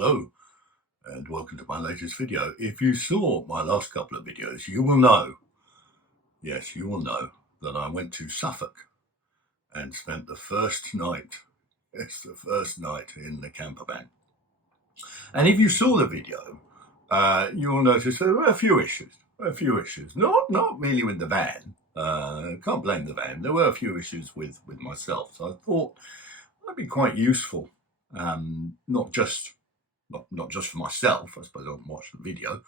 Hello and welcome to my latest video. If you saw my last couple of videos, you will know, yes, you will know that I went to Suffolk and spent the first night in the camper van. And if you saw the video, you will notice there were a few issues. Not really with the van. Can't blame the van. There were a few issues with myself. So I thought it might be quite useful, not just for myself, I suppose I don't watch the video,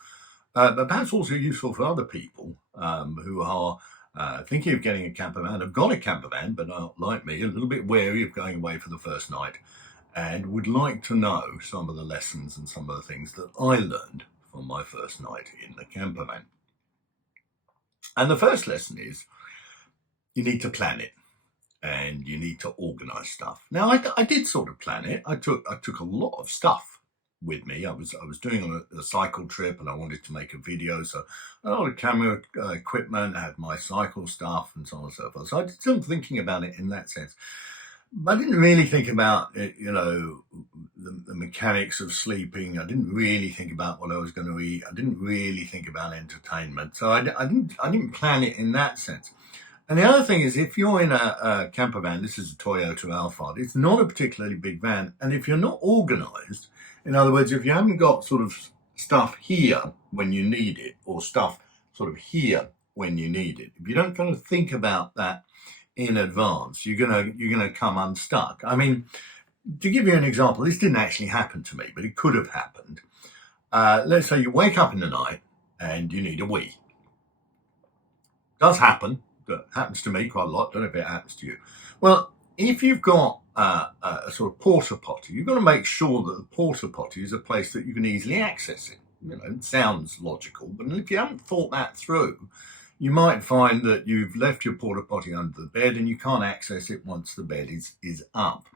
but perhaps also useful for other people who are thinking of getting a camper van, have got a camper van, but are, like me, a little bit wary of going away for the first night and would like to know some of the lessons and some of the things that I learned from my first night in the camper van. And the first lesson is you need to plan it. And you need to organise stuff. Now, I did sort of plan it. I took a lot of stuff with me. I was doing a cycle trip, and I wanted to make a video, so a lot of camera equipment. I had my cycle stuff, and so on and so forth. So I did some thinking about it in that sense. But I didn't really think about it, the mechanics of sleeping. I didn't really think about what I was going to eat. I didn't really think about entertainment. So I didn't plan it in that sense. And the other thing is, if you're in a camper van, this is a Toyota Alphard, it's not a particularly big van. And if you're not organised, in other words, if you haven't got sort of stuff here when you need it, or stuff sort of here when you need it, if you don't kind of think about that in advance, you're gonna come unstuck. I mean, to give you an example, this didn't actually happen to me, but it could have happened. Let's say you wake up in the night and you need a wee. Does happen. That happens to me quite a lot. Don't know if it happens to you. Well, if you've got a sort of porta potty, you've got to make sure that the porta potty is a place that you can easily access it. It sounds logical, but if you haven't thought that through, you might find that you've left your porta potty under the bed and you can't access it once the bed is up.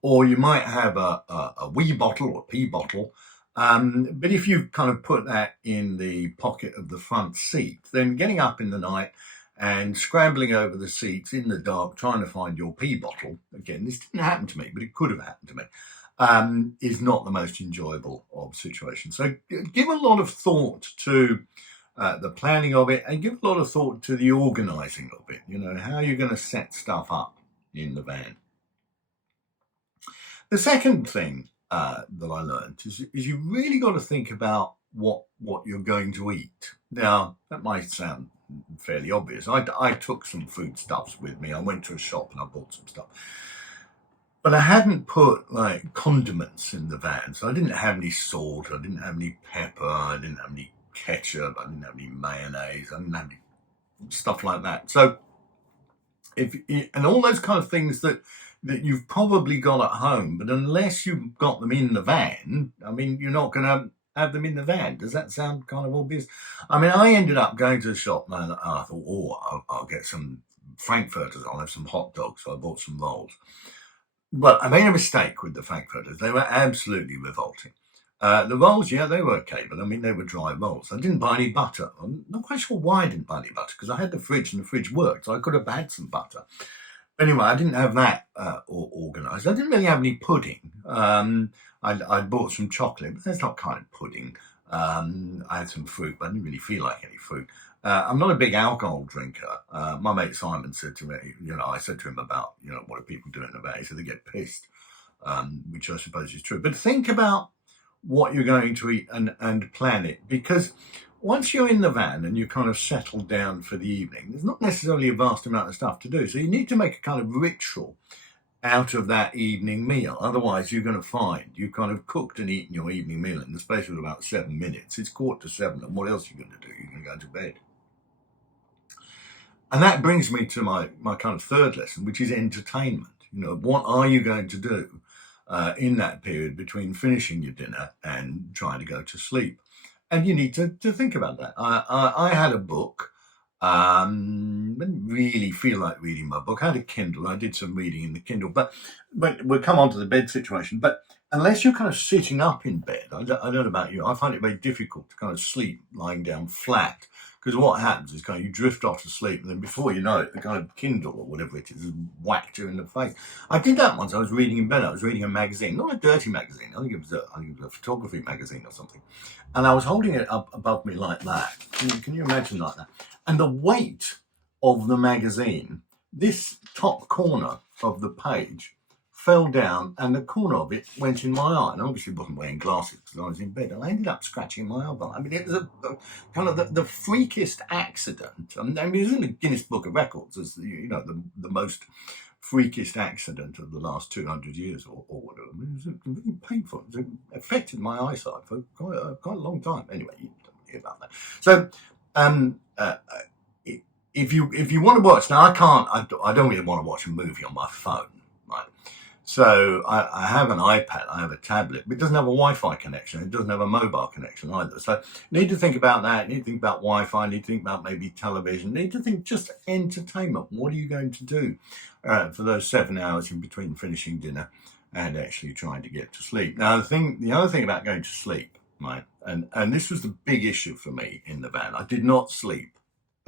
Or you might have a wee bottle or a pee bottle, but if you kind of put that in the pocket of the front seat, then getting up in the night and scrambling over the seats in the dark, trying to find your pee bottle, again, this didn't happen to me, but it could have happened to me, is not the most enjoyable of situations. So give a lot of thought to the planning of it, and give a lot of thought to the organising of it, how you're going to set stuff up in the van. The second thing that I learned is you really got to think about what you're going to eat. Now, that might sound fairly obvious. I took some foodstuffs with me. I went to a shop and I bought some stuff. But I hadn't put like condiments in the van. So I didn't have any salt, I didn't have any pepper, I didn't have any ketchup, I didn't have any mayonnaise, I didn't have any stuff like that. So and all those kind of things that you've probably got at home, but unless you've got them in the van, I mean, you're not going to have them in the van. Does that sound kind of obvious? I mean, I ended up going to the shop and I thought, I'll get some frankfurters. I'll have some hot dogs. So I bought some rolls. But I made a mistake with the frankfurters. They were absolutely revolting. The rolls, yeah, they were okay, but I mean, they were dry rolls. I didn't buy any butter. I'm not quite sure why I didn't buy any butter, because I had the fridge and the fridge worked, so I could have had some butter. Anyway, I didn't have that organised. I didn't really have any pudding. I bought some chocolate, but that's not kind of pudding. I had some fruit, but I didn't really feel like any fruit. I'm not a big alcohol drinker. My mate Simon said to me, I said to him about, what do people do in the van? He said they get pissed, which I suppose is true. But think about what you're going to eat and plan it, because once you're in the van and you're kind of settled down for the evening, there's not necessarily a vast amount of stuff to do. So you need to make a kind of ritual out of that evening meal. Otherwise, you're going to find you've kind of cooked and eaten your evening meal in the space of about 7 minutes. It's 6:45, and what else are you going to do? You're going to go to bed. And that brings me to my kind of third lesson, which is entertainment. What are you going to do in that period between finishing your dinner and trying to go to sleep? And you need to think about that. I had a book. Didn't really feel like reading my book. I had a Kindle. I did some reading in the Kindle, but we'll come on to the bed situation. But unless you're kind of sitting up in bed, I don't know about you, I find it very difficult to kind of sleep lying down flat, Because what happens is kind of you drift off to sleep, and then before you know it, the kind of Kindle or whatever it is whacked you in the face. I did that once. I was reading in bed. I was reading a magazine, not a dirty magazine. I think it was a photography magazine or something. And I was holding it up above me like that. Can you imagine like that? And the weight of the magazine, this top corner of the page fell down, and the corner of it went in my eye. And I obviously wasn't wearing glasses because I was in bed, and I ended up scratching my elbow. I mean, it was a kind of the freakiest accident. I mean, it was in the Guinness Book of Records as the most freakiest accident of the last 200 years or whatever. I mean, it was really painful. It affected my eyesight for quite a long time. Anyway, you don't hear about that. So, if you want to watch now, I don't really want to watch a movie on my phone, right? So I have an iPad, I have a tablet, but it doesn't have a Wi-Fi connection. It doesn't have a mobile connection either. So you need to think about that. You need to think about Wi-Fi. You need to think about maybe television. You need to think just entertainment. What are you going to do for those 7 hours in between finishing dinner and actually trying to get to sleep? Now, the other thing about going to sleep, right, and this was the big issue for me in the van. I did not sleep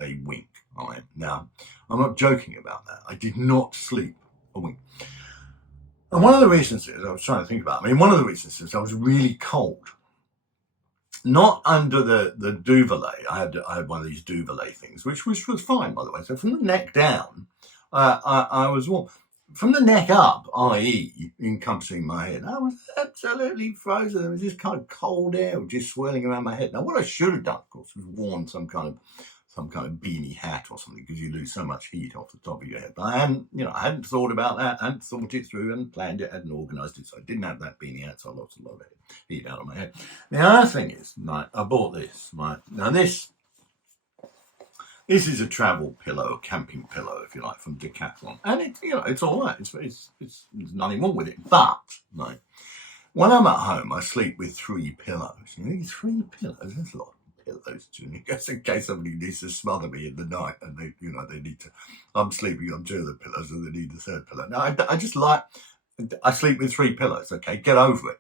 a wink. All right. Now, I'm not joking about that. I did not sleep a wink. And one of the reasons is, I was trying to think about, one of the reasons is I was really cold. Not under the duvet. I had one of these duvet things, which was fine, by the way. So from the neck down, I was warm. From the neck up, i.e. encompassing my head, I was absolutely frozen. There was this kind of cold air just swirling around my head. Now, what I should have done, of course, was worn some kind of beanie hat or something, because you lose so much heat off the top of your head. But I hadn't thought about that. I hadn't thought it through, and planned it, hadn't organised it, so I didn't have that beanie hat, so I lost a lot of heat out of my head. The other thing is, right, I bought this. Right now, this is a travel pillow, a camping pillow, if you like, from Decathlon, and it's all right. It's there's nothing wrong with it, but right, when I'm at home, I sleep with 3 pillows. You need 3 pillows. That's a lot. Pillows, just in case somebody needs to smother me in the night, and they need to. I'm sleeping on 2 of the pillows, and they need the 3rd pillow. Now, I sleep with 3 pillows. Okay, get over it.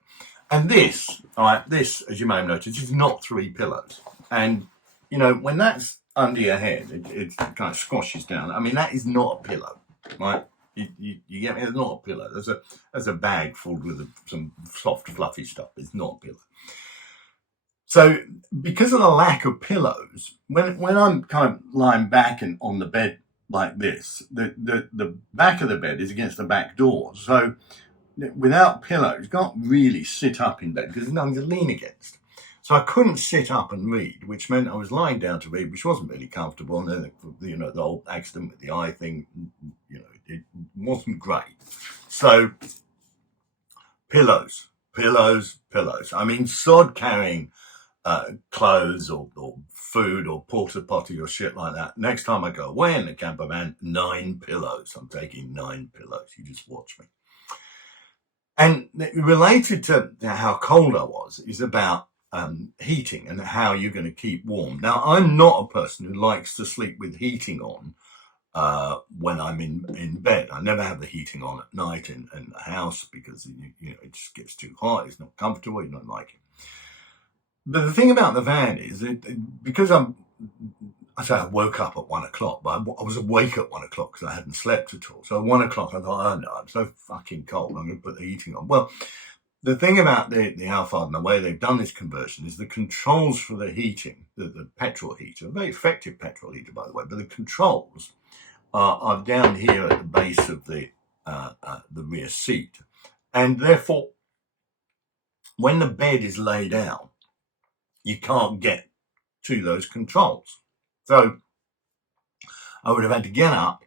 And this, all right, this, as you may have noticed, is not 3 pillows. And when that's under your head, it kind of squashes down. I mean, that is not a pillow, right? You get me? It's not a pillow. There's a bag filled with some soft, fluffy stuff. It's not a pillow. So, because of the lack of pillows, when I'm kind of lying back on the bed like this, the back of the bed is against the back door. So, without pillows, you can't really sit up in bed because there's nothing to lean against. So I couldn't sit up and read, which meant I was lying down to read, which wasn't really comfortable. And then the whole accident with the eye thing, it wasn't great. So, pillows. I mean, sod carrying clothes or food or porta potty or shit like that. Next time I go away in the camper van, 9 pillows. I'm taking 9 pillows. You just watch me. And related to how cold I was is about heating and how you're going to keep warm. Now, I'm not a person who likes to sleep with heating on when I'm in bed. I never have the heating on at night in the house because it just gets too hot. It's not comfortable. You don't like it. But the thing about the van is, because I woke up at 1 o'clock, but I was awake at 1 o'clock because I hadn't slept at all. So at 1 o'clock, I thought, oh no, I'm so fucking cold, I'm going to put the heating on. Well, the thing about the Alphard and the way they've done this conversion is the controls for the heating, the petrol heater, a very effective petrol heater, by the way, but the controls are down here at the base of the rear seat. And therefore, when the bed is laid out, you can't get to those controls. So I would have had to get up,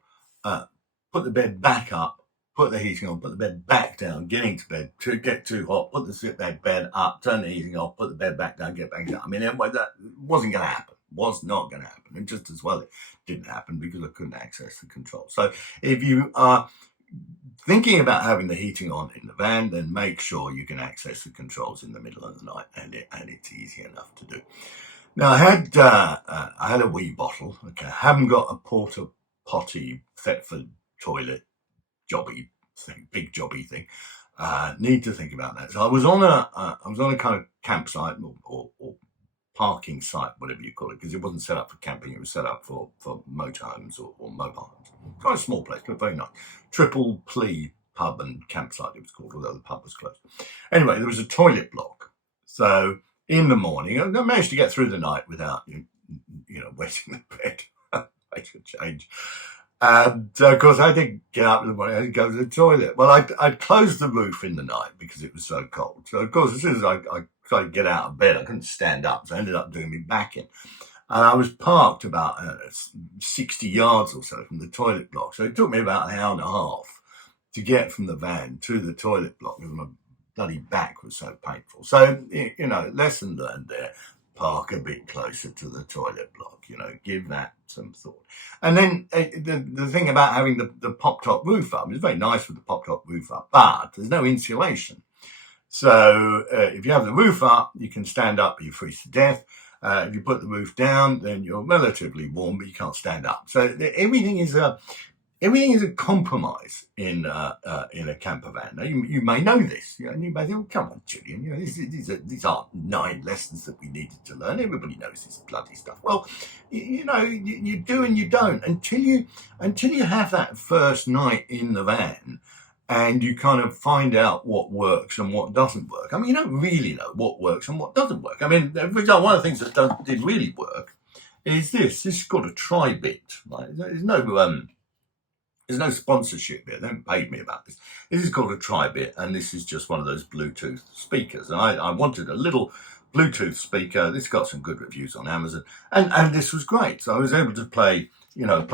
put the bed back up, put the heating on, put the bed back down, get into bed, to get too hot, put the bed up, turn the heating off, put the bed back down, get back down. I mean, that wasn't going to happen. Was not going to happen. And just as well, it didn't happen because I couldn't access the control. So if you are thinking about having the heating on in the van, then make sure you can access the controls in the middle of the night, and it's easy enough to do. Now, I had a wee bottle. Okay, I haven't got a porta potty Thetford toilet jobby thing, big jobby thing. Need to think about that. So I was on a kind of campsite or parking site, whatever you call it, because it wasn't set up for camping. It was set up for motorhomes or mobile homes. Quite a small place, but very nice. Triple Plea pub and campsite, it was called, although the pub was closed. Anyway, there was a toilet block. So in the morning, I managed to get through the night without, wetting the bed. Make a change. And of course, I didn't get up in the morning. I had to go to the toilet. Well, I'd closed the roof in the night because it was so cold. So, of course, as soon as I tried to get out of bed, I couldn't stand up. So I ended up doing me back in. And I was parked about 60 yards or so from the toilet block. So it took me about an hour and a half to get from the van to the toilet block because my bloody back was so painful. So, lesson learned there. Park a bit closer to the toilet block, give that some thought. And then the thing about having the pop-top roof up, it's very nice with the pop-top roof up, but there's no insulation. So if you have the roof up, you can stand up, but you freeze to death. If you put the roof down, then you're relatively warm, but you can't stand up. So everything is a compromise in a camper van. Now, you may know this, and you may think, "Well, come on, Julian, these aren't 9 lessons that we needed to learn. Everybody knows this bloody stuff." Well, you do and you don't until you have that first night in the van, and you kind of find out what works and what doesn't work. I mean, you don't really know what works and what doesn't work. I mean, for example, one of the things that did really work is this. This is called a tri-bit. Right? There's no sponsorship here. They haven't paid me about this. This is called a tri-bit, and this is just one of those Bluetooth speakers. And I wanted a little Bluetooth speaker. This got some good reviews on Amazon, and this was great. So I was able to play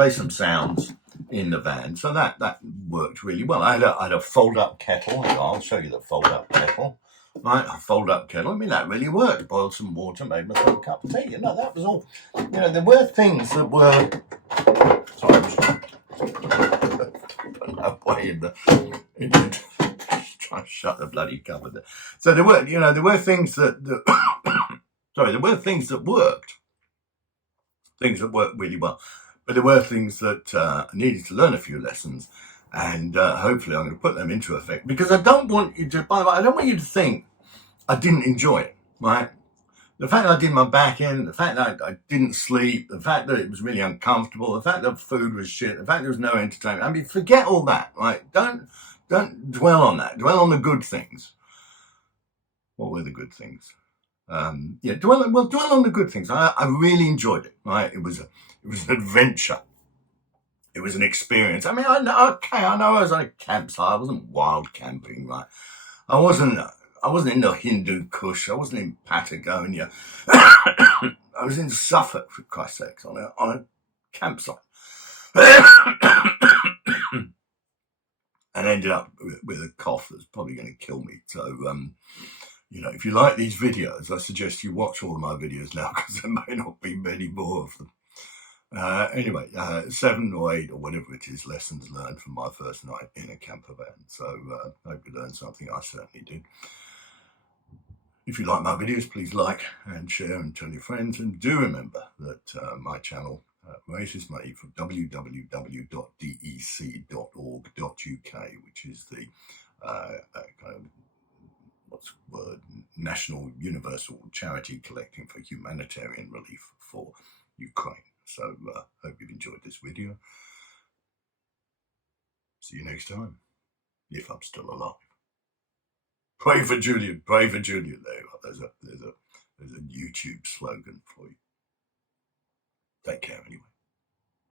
some sounds in the van. So that worked really well. I had a fold-up kettle. I'll show you the fold-up kettle. Right, a fold-up kettle. I mean, that really worked. Boiled some water, made myself a cup of tea. That was all. There were things that were. Sorry, I was that way in the try to shut the bloody cupboard there. So there were things that there were things that worked really well, but there were things that I needed to learn a few lessons, and hopefully I'm going to put them into effect, because I don't want you to. By the way, I don't want you to think I didn't enjoy it. Right. The fact that I did my back in, the fact that I didn't sleep, the fact that it was really uncomfortable, the fact that food was shit, the fact there was no entertainment. I mean, forget all that, right? Don't dwell on that. Dwell on the good things. What were the good things? Dwell on the good things. I really enjoyed it, right? It was an adventure. It was an experience. I mean, I know I was on a campsite. I wasn't wild camping, right? I wasn't in the Hindu Kush. I wasn't in Patagonia. I was in Suffolk, for Christ's sakes, on a campsite. And ended up with a cough that's probably going to kill me. So, if you like these videos, I suggest you watch all of my videos now, because there may not be many more of them. Anyway, 7 or 8 or whatever it is, lessons learned from my first night in a camper van. So, I hope you learned something. I certainly did. If you like my videos, please like and share and tell your friends. And do remember that my channel raises money from www.dec.org.uk, which is the National Universal Charity collecting for humanitarian relief for Ukraine. So hope you've enjoyed this video. See you next time, if I'm still alive. Pray for Julian. Pray for Julian. There you are. There's a YouTube slogan for you. Take care anyway.